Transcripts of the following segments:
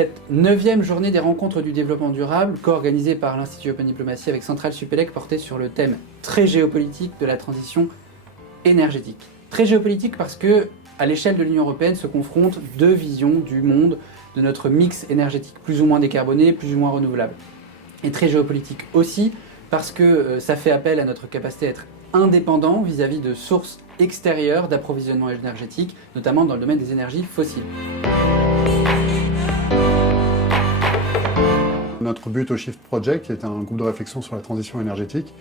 cette 9e journée des rencontres du développement durable, co-organisée par l'Institut Open Diplomatie avec Centrale Supélec, portait sur le thème très géopolitique de la transition énergétique. Très géopolitique parce que, à l'échelle de l'Union européenne, se confrontent deux visions du monde, de notre mix énergétique, plus ou moins décarboné, plus ou moins renouvelable. Et très géopolitique aussi parce que ça fait appel à notre capacité à être indépendant vis-à-vis de sources extérieures d'approvisionnement énergétique, notamment dans le domaine des énergies fossiles. Notre but au Shift Project, qui est un groupe de réflexion sur la transition énergétique,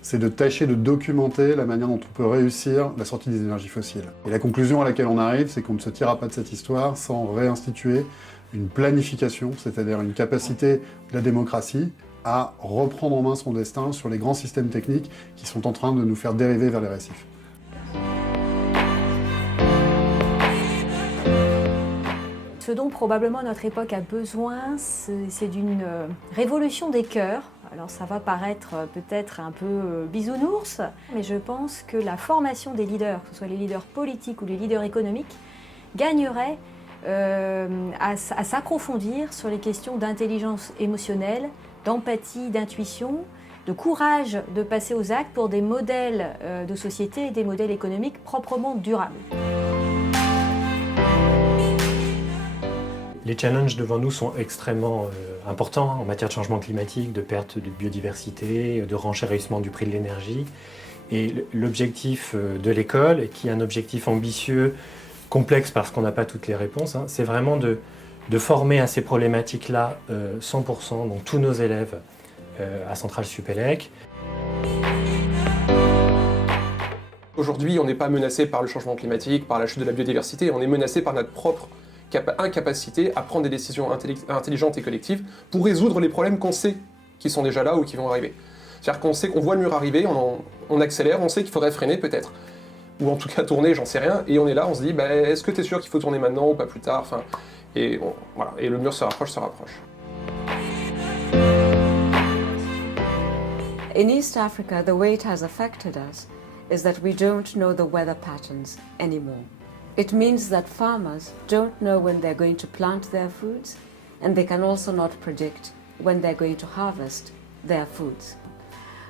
c'est de tâcher de documenter la manière dont on peut réussir la sortie des énergies fossiles. Et la conclusion à laquelle on arrive, c'est qu'on ne se tirera pas de cette histoire sans réinstituer une planification, c'est-à-dire une capacité de la démocratie à reprendre en main son destin sur les grands systèmes techniques qui sont en train de nous faire dériver vers les récifs. Ce dont probablement notre époque a besoin, c'est d'une révolution des cœurs. Alors ça va paraître peut-être un peu bisounours, mais je pense que la formation des leaders, que ce soit les leaders politiques ou les leaders économiques, gagnerait à s'approfondir sur les questions d'intelligence émotionnelle, d'empathie, d'intuition, de courage de passer aux actes pour des modèles de société et des modèles économiques proprement durables. Les challenges devant nous sont extrêmement importants en matière de changement climatique, de perte de biodiversité, de renchérissement du prix de l'énergie. Et l'objectif de l'école, qui est un objectif ambitieux, complexe parce qu'on n'a pas toutes les réponses, c'est vraiment de former à ces problématiques-là 100%, donc tous nos élèves à Centrale Supélec. Aujourd'hui, on n'est pas menacé par le changement climatique, par la chute de la biodiversité, on est menacé par notre propre incapacité à prendre des décisions intelligentes et collectives pour résoudre les problèmes qu'on sait qui sont déjà là ou qui vont arriver. C'est-à-dire qu'on sait qu'on voit le mur arriver, on accélère, on sait qu'il faudrait freiner peut-être, ou en tout cas tourner, j'en sais rien, et on est là, on se dit, est-ce que tu es sûr qu'il faut tourner maintenant ou pas plus tard, enfin, et voilà, et le mur se rapproche, se rapproche. In East Africa, the way it has affected us is that we don't know the weather patterns anymore. It means that farmers don't know when they're going to plant their foods, and they can also not predict when they're going to harvest their foods.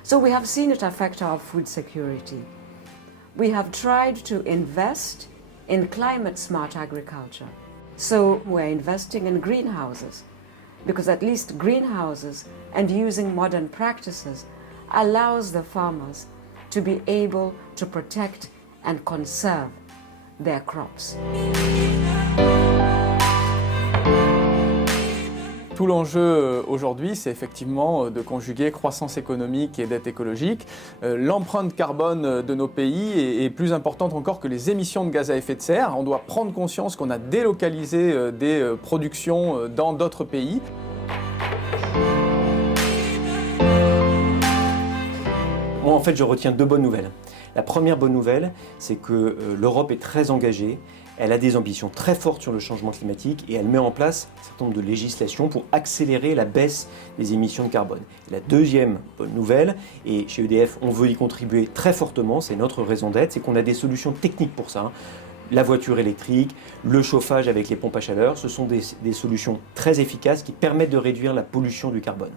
So we have seen it affect our food security. We have tried to invest in climate-smart agriculture. So we're investing in greenhouses, because at least greenhouses and using modern practices allows the farmers to be able to protect and conserve their crops. Tout l'enjeu aujourd'hui, c'est effectivement de conjuguer croissance économique et dette écologique. L'empreinte carbone de nos pays est plus importante encore que les émissions de gaz à effet de serre. On doit prendre conscience qu'on a délocalisé des productions dans d'autres pays. Moi, en fait, je retiens deux bonnes nouvelles. La première bonne nouvelle, c'est que l'Europe est très engagée, elle a des ambitions très fortes sur le changement climatique et elle met en place un certain nombre de législations pour accélérer la baisse des émissions de carbone. La deuxième bonne nouvelle, et chez EDF, on veut y contribuer très fortement, c'est notre raison d'être, c'est qu'on a des solutions techniques pour ça. La voiture électrique, le chauffage avec les pompes à chaleur, ce sont des solutions très efficaces qui permettent de réduire la pollution du carbone.